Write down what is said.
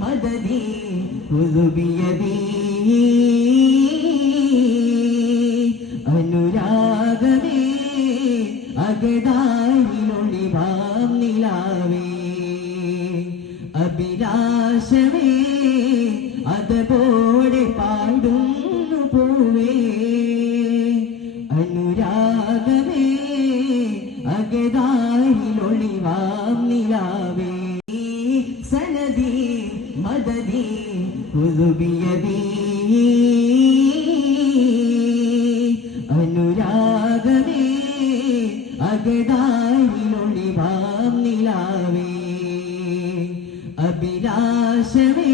മദദി ഖുദുബിയദി അനുരാഗമേ അകതാരിലൊളിവാം നിലാവേ അഭിലാഷമേ അതപോടെ പാടുന്നു പൂവേ അനുരാഗമേ അകതാരിലൊളിവാം നിലാവേ സനദി മദദി ഖുദുബിയദി അനുരാഗമേ അകതാരിലൊളിവാം നിലാവേ അഭിലാഷമേ